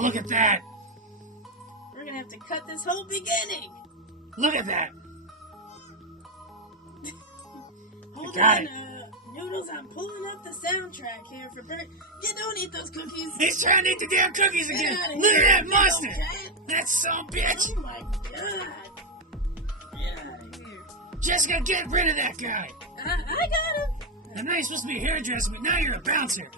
Look at that! We're gonna have to cut this whole beginning! Look at that! Hold on, Noodles, I'm pulling up the soundtrack here for Bert. Yeah, don't eat those cookies! He's trying to eat the damn cookies again! Look at that mustard! That son of a bitch! Oh my god! Get out of here. Jessica, get rid of that guy! I got him! I know you're supposed to be a hairdresser, but now you're a bouncer!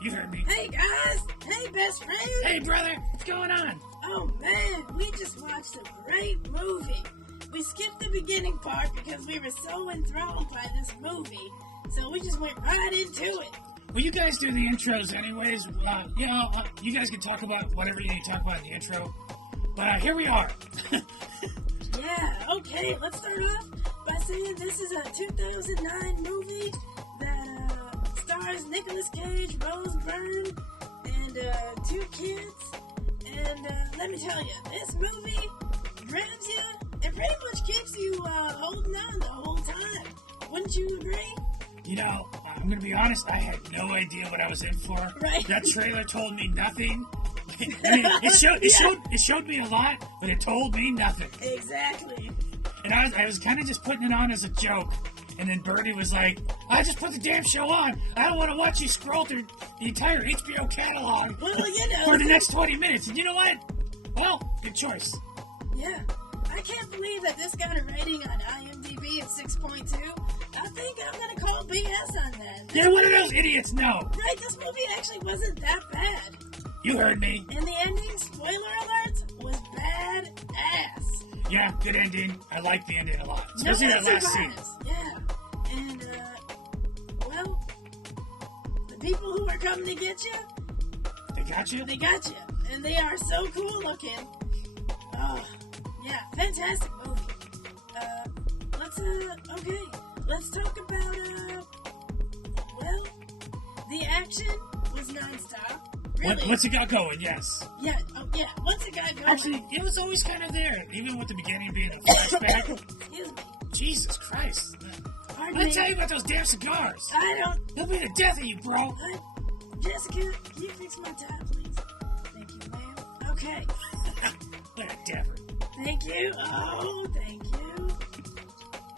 You heard me. Hey guys! Hey best friend! Hey brother! What's going on? Oh man, we just watched a great movie. We skipped the beginning part because we were so enthralled by this movie, so we just went right into it. Well, you guys do the intros anyways. You guys can talk about whatever you need to talk about in the intro. But here we are. Yeah, okay, let's start off by saying this is a 2009 movie that stars Nicolas Cage, Rose Byrne, and two kids. And let me tell you, this movie grabs you and pretty much keeps you holding on the whole time. Wouldn't you agree? You know, I'm going to be honest, I had no idea what I was in for. Right. That trailer told me nothing. I mean, it showed me a lot, but it told me nothing. Exactly. And I was kind of just putting it on as a joke. And then Bertie was like, I just put the damn show on. I don't want to watch you scroll through the entire HBO catalog for the next 20 minutes. And you know what? Well, good choice. Yeah. I can't believe that this got a rating on IMDb of 6.2. I think I'm going to call BS on that. Yeah, one of those idiots, no. Right, this movie actually wasn't that bad. You heard me. And the ending, spoiler alert, was bad ass. Yeah, good ending. I like the ending a lot. Especially that last scene. Yeah. And, well, the people who are coming to get you, they got you? They got you. And they are so cool looking. Oh, yeah, fantastic movie. Let's talk about, well, the action was nonstop. Really? Once it got going, yes. Yeah, once it got going. Actually, it was always kind of there, even with the beginning being a flashback. Excuse me. Jesus Christ. Pardon Let me me. tell you about those damn cigars. They'll be the death of you, bro. Jessica, can you fix my tie, please? Thank you, ma'am. Okay. What a dapper. Thank you. Oh, thank you.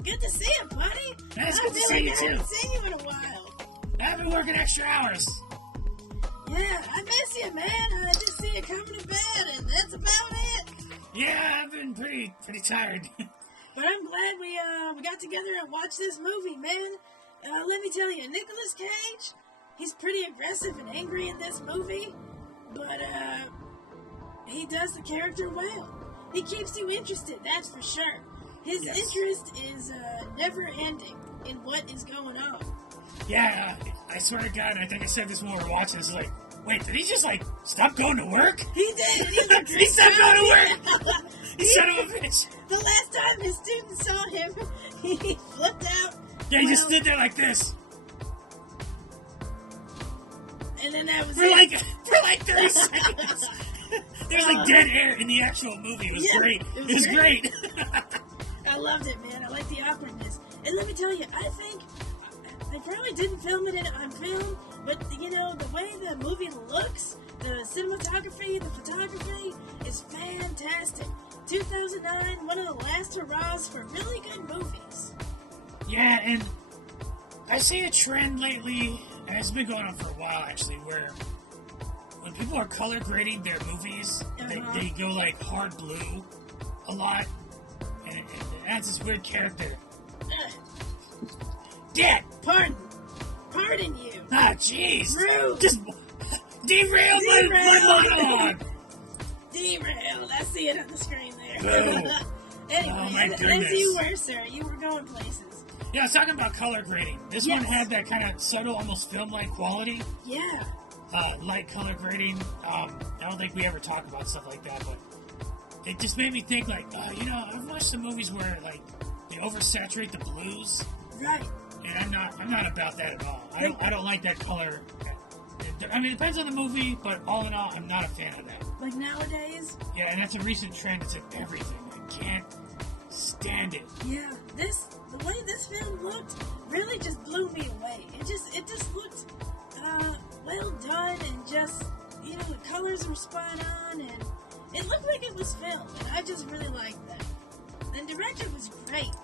Good to see you, buddy. It's good to see you, too. I haven't seen you in a while. I've been working extra hours. Yeah, I miss you, man. I just see you coming to bed, and that's about it. Yeah, I've been pretty tired. But I'm glad we got together and watched this movie, man. Let me tell you, Nicolas Cage, he's pretty aggressive and angry in this movie, but he does the character well. He keeps you interested, that's for sure. His interest is never ending in what is going on. Yeah, I swear to God, I think I said this when we were watching. It's like, wait, did he just stop going to work? He did. He stopped going to work. He son of a bitch. The last time his students saw him, he flipped out. Yeah, he just stood there like this. And then that was for like 30 seconds. There's dead air in the actual movie. It was great. It was great. I loved it, man. I like the awkwardness. And let me tell you, I think they probably didn't film it on film, but the way the movie looks, the cinematography, the photography is fantastic. 2009, one of the last hurrahs for really good movies. Yeah, and I see a trend lately, and it's been going on for a while actually, where when people are color grading their movies, they go hard blue a lot, and it adds this weird character. Dad! Pardon you. Ah, jeez. Rude. Just derailed my monologue. Derailed. I see it on the screen there. Boo. Anyway, Oh my as goodness. you were, sir, you were going places. Yeah, I was talking about color grading. This one had that kind of subtle, almost film-like quality. Yeah. light color grading. I don't think we ever talk about stuff like that, but it just made me think, like, I've watched some movies where, like, they oversaturate the blues. Right. And I'm not about that at all. I don't like that color. I mean, it depends on the movie, but all in all, I'm not a fan of that. Like nowadays? Yeah, and that's a recent trend. It's in everything. I can't stand it. Yeah, the way this film looked really just blew me away. It just looked well done, and just, the colors were spot on, and it looked like it was filmed, and I just really liked that. The director was great,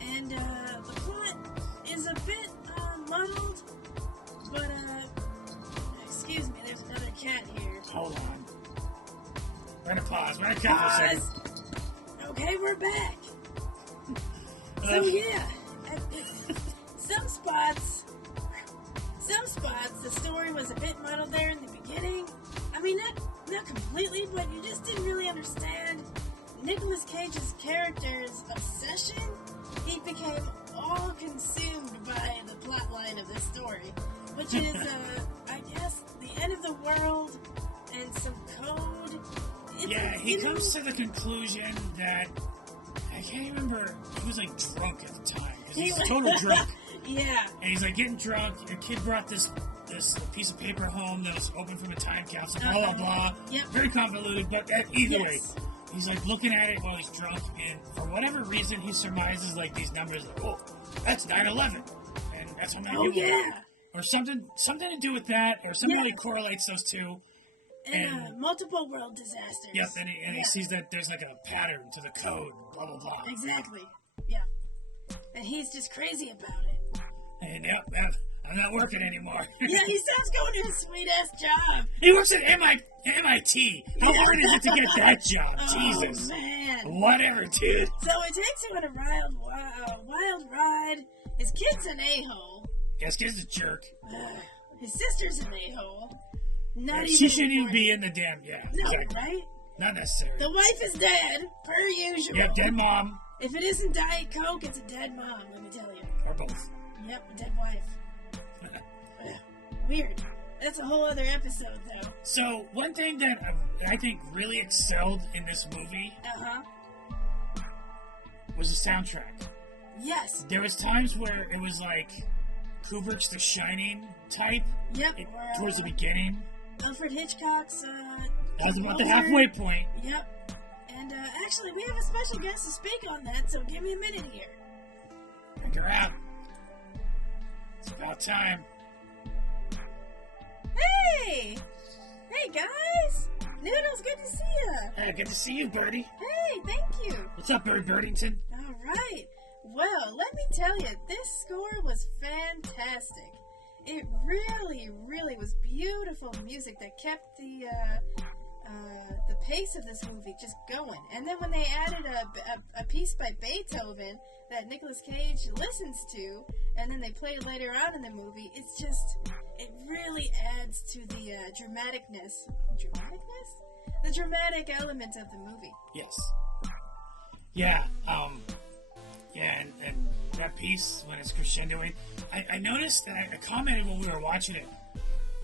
and the plot is a bit muddled, but excuse me, there's another cat here. Hold on. We're gonna pause. We're gonna cut for a second. Okay, we're back. So yeah, some spots, the story was a bit muddled there in the beginning. I mean, not completely, but you just didn't really understand Nicolas Cage's character's obsession. He became all consumed by the plot line of this story, which is, I guess, the end of the world and some code. He comes to the conclusion that, I can't remember, he was like drunk at the time, because he's a total drunk. Yeah. And he's like getting drunk. Your kid brought this piece of paper home that was open from a time capsule, blah, blah, blah. Yep. Very convoluted, but either way, he's like looking at it while he's drunk, and for whatever reason, he surmises like these numbers, like, oh, that's 9/11, and that's how many people died. Or something to do with that, or somebody correlates those two. And multiple world disasters. Yep, and he sees that there's like a pattern to the code, blah, blah, blah. Exactly. Yeah. And he's just crazy about it. And I'm not working anymore. Yeah, he starts going to his sweet-ass job. He works at MIT. How hard is it to get that job? Oh, Jesus. Man. Whatever, dude. So it takes him on a wild ride. His kid's an a-hole. Yes, kid's a jerk. His sister's an a-hole. She shouldn't even be in the damn... Yeah, no, exactly. Right? Not necessary. The wife is dead, per usual. Yep, dead mom. If it isn't Diet Coke, it's a dead mom, let me tell you. Or both. Yep, a dead wife. Weird. That's a whole other episode, though. So, one thing that I think really excelled in this movie was the soundtrack. Yes. There was times where it was like Kubrick's The Shining type. Yep. Towards the beginning. Alfred Hitchcock's... that was about the halfway point. Yep. And actually, we have a special guest to speak on that, so give me a minute here. Bring her out. It's about time. Hey! Hey, guys! Noodles, good to see you. Hey, good to see you, Birdie. Hey, thank you. What's up, Bird Birdington? All right. Well, let me tell you, this score was fantastic. It really, really was beautiful music that kept the pace of this movie just going. And then when they added a piece by Beethoven that Nicolas Cage listens to, and then they play it later on in the movie, it really adds to the the dramatic element of the movie. Yes. Yeah, and that piece, when it's crescendoing, I noticed, and I commented when we were watching it,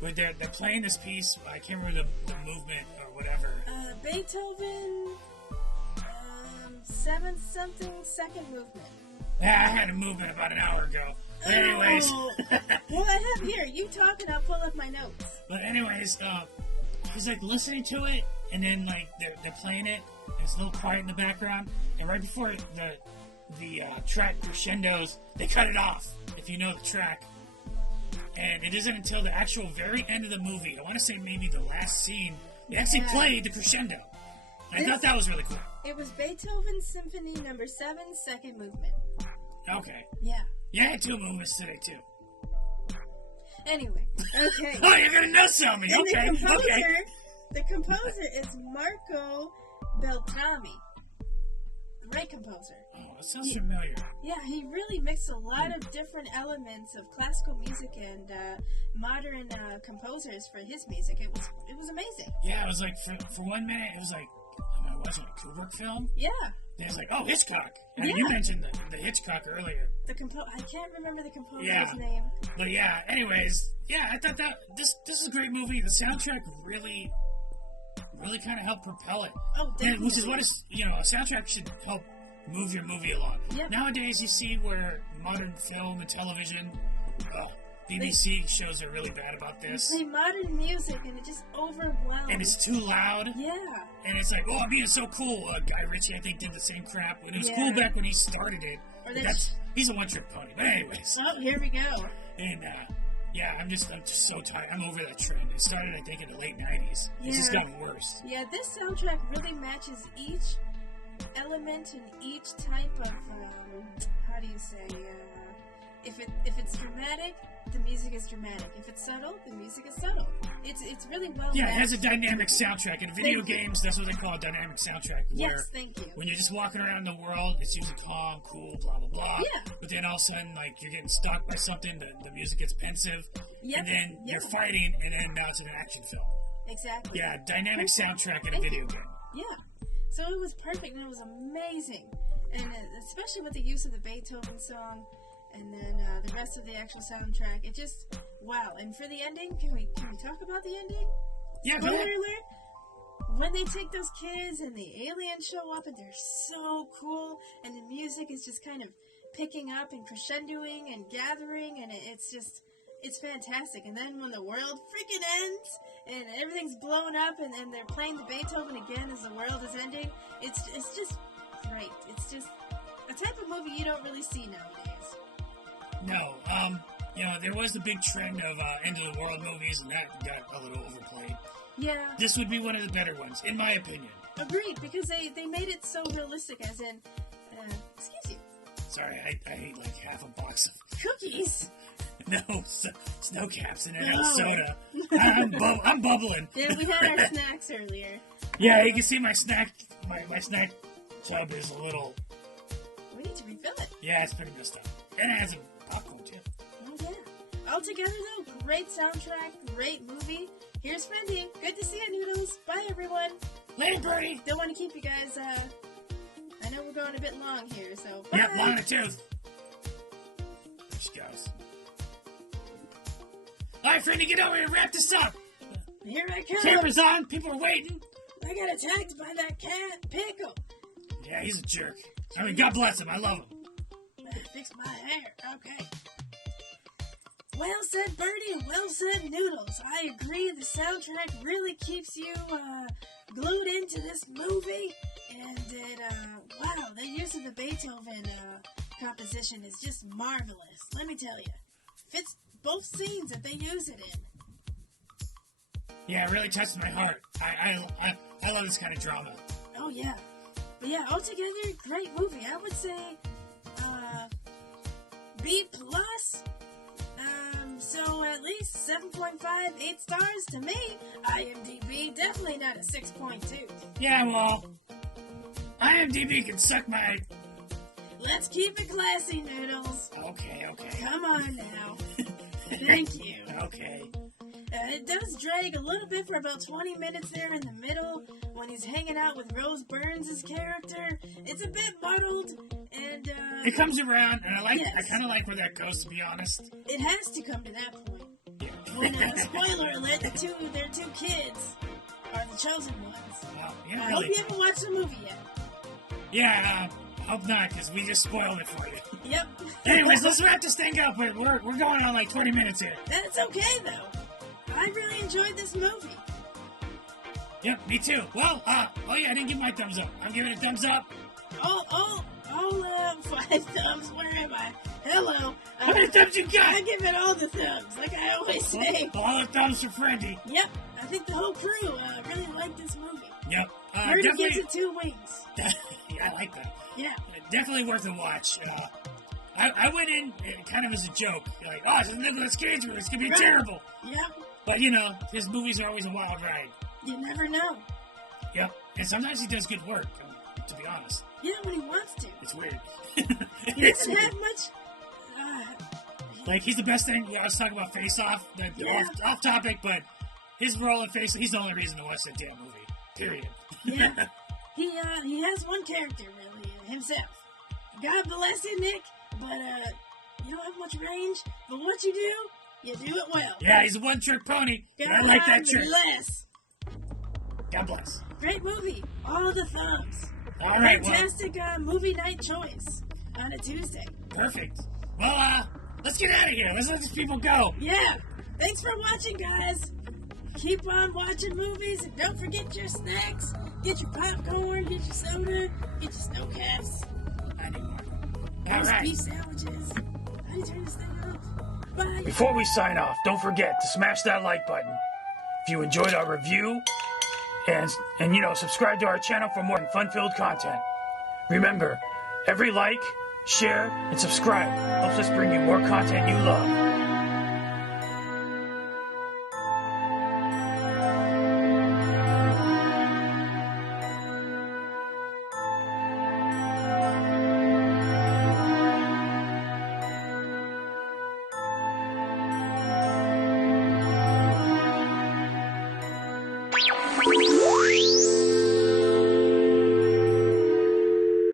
when they're playing this piece, I can't remember the movement or whatever. Beethoven, 7th something, second movement. Yeah, I had a movement about an hour ago. But anyways. Well, I have here. You talk and I'll pull up my notes. But anyways, he's like listening to it, and then like they're playing it, and it's a little quiet in the background, and right before the track crescendos, they cut it off, if you know the track. And it isn't until the actual very end of the movie, I want to say maybe the last scene, they actually played the crescendo. And I thought that was really cool. It was Beethoven's Symphony No. 7, second movement. Okay. Yeah. Yeah, I had 2 movements today, too. Anyway, okay. Oh, you're gonna know something. And Okay. The composer is Marco Beltrami. Great composer. Oh, that sounds familiar. Yeah, he really mixed a lot of different elements of classical music and modern composers for his music. It was amazing. Yeah, it was like, for 1 minute, it was like, am I watching a Kubrick film? Yeah. And it's like, oh, Hitchcock. Yeah. You mentioned the Hitchcock earlier. I can't remember the composer's Yeah. name. But yeah, anyways, yeah, I thought that this is a great movie. The soundtrack really kind of helped propel it. Oh, definitely. Which is what a soundtrack should help move your movie along. Yep. Nowadays, you see where modern film and television, BBC shows are really bad about this. They play modern music and it just overwhelms. And it's too loud. Yeah. And it's like, oh, I'm being so cool. Guy Ritchie, I think, did the same crap. And it was Yeah. cool back when he started it. Or He's a one-trick pony. But anyways. Oh, here we go. And, yeah, I'm just so tired. I'm over that trend. It started, I think, in the late 90s. It's just gotten worse. Yeah, this soundtrack really matches each element and each type of, how do you say, if it's dramatic, the music is dramatic. If it's subtle, the music is subtle. It's really well Yeah, matched. it has a dynamic soundtrack. In video games, that's what they call a dynamic soundtrack. Yes, Where thank you. when you're just walking around the world, it's usually calm, cool, blah, blah, blah. Yeah. But then all of a sudden, like, you're getting stalked by something, the music gets pensive. Yep. And then Yep. you're fighting, and then now it's an action film. Exactly. Yeah, dynamic soundtrack in a Thank video you. game. Yeah. So it was perfect and it was amazing. And especially with the use of the Beethoven song and then the rest of the actual soundtrack. It just, wow. And for the ending, can we talk about the ending? Yeah, go Spoiler ahead. alert. When they take those kids and the aliens show up and they're so cool and the music is just kind of picking up and crescendoing and gathering and it's fantastic. And then when the world freaking ends and everything's blown up and they're playing the Beethoven again as the world is ending, it's just great. It's just a type of movie you don't really see nowadays. No, there was the big trend of end of the world movies, and that got a little overplayed. Yeah. This would be one of the better ones, in my opinion. Agreed, because they made it so realistic, as in, excuse you. Sorry, I ate like half a box of Cookies? no snow caps and No. soda. I'm bubbling. Yeah, we had our snacks earlier. Yeah, you can see my snack tub is a little. We need to refill it. Yeah, it's pretty messed up, and it has a popcorn too. Oh, yeah. Altogether, though, great soundtrack, great movie. Here's Friendie. Good to see you, Noodles. Bye, everyone. Later, Birdie. Don't want to keep you guys, I know we're going a bit long here, so bye. Yep, long in the tooth. There she goes. Alright, Friendie, get over here and wrap this up. Here I come. Camera's on, people are waiting. I got attacked by that cat, Pickle. Yeah, he's a jerk. I mean, God bless him, I love him. Fix my hair. Okay. Well said, Birdie, and well said, Noodles. I agree, the soundtrack really keeps you, glued into this movie. And it, wow, the use of the Beethoven, composition is just marvelous. Let me tell you. Fits both scenes that they use it in. Yeah, it really touched my heart. I love this kind of drama. Oh, yeah. But yeah, altogether, great movie. I would say, B+. So at least 7.5, 8 stars to me. IMDb, definitely not a 6.2. Yeah, well, IMDb can suck my... Let's keep it classy, Noodles. Okay. Come on now. Thank you. Okay. It does drag a little bit for about 20 minutes there in the middle when he's hanging out with Rose Byrne's character. It's a bit muddled, and It comes around, and I Yes. kind of like where that goes, to be honest. it has to come to that point. Yeah. When, spoiler alert, their two kids are the chosen ones. Wow, I yeah, hope really. you haven't watched the movie yet. Yeah, hope not, because we just spoiled it for you. Yep. Anyways, let's wrap this thing up. We're going on like 20 minutes here. That's okay, though. I really enjoyed this movie. Yep, me too. Well, I didn't give my thumbs up. I'm giving it a thumbs up. All 5 thumbs. Where am I? Hello. How many thumbs you I got? give it all the thumbs, like I always say. All the thumbs for Friendie. Yep. I think the whole crew really liked this movie. Yep. Birdie Definitely. gives it 2 wings. Yeah, I like that. Yeah. Definitely worth a watch. I went in kind of as a joke. Like, oh, it's a Nicolas Cage movie. It's going to be Right. terrible. Yep. But, his movies are always a wild ride. You never know. Yep. And sometimes he does good work, to be honest. Yeah, when he wants to. It's weird. He It's doesn't weird. have much. Like, he's the best thing. I was talking about Face Off. Off topic, but his role in Face Off, he's the only reason to watch that damn movie. Period. Yeah. He has one character, really. himself. God bless you, Nick, but you don't have much range, but what you do it well. Yeah, he's a one-trick pony. God I like that trick. bless. God bless. Great movie. All the thumbs. All right, Fantastic movie night choice on a Tuesday. Perfect. Well, let's get out of here. Let's let these people go. Yeah. Thanks for watching, guys. Keep on watching movies, and don't forget your snacks. Get your popcorn, get your soda, get your snow caps. I need more. All All right. beef sandwiches. How do you turn this thing off? Bye. Before we sign off, don't forget to smash that like button. If you enjoyed our review, and subscribe to our channel for more fun-filled content. Remember, every like, share, and subscribe helps us bring you more content you love.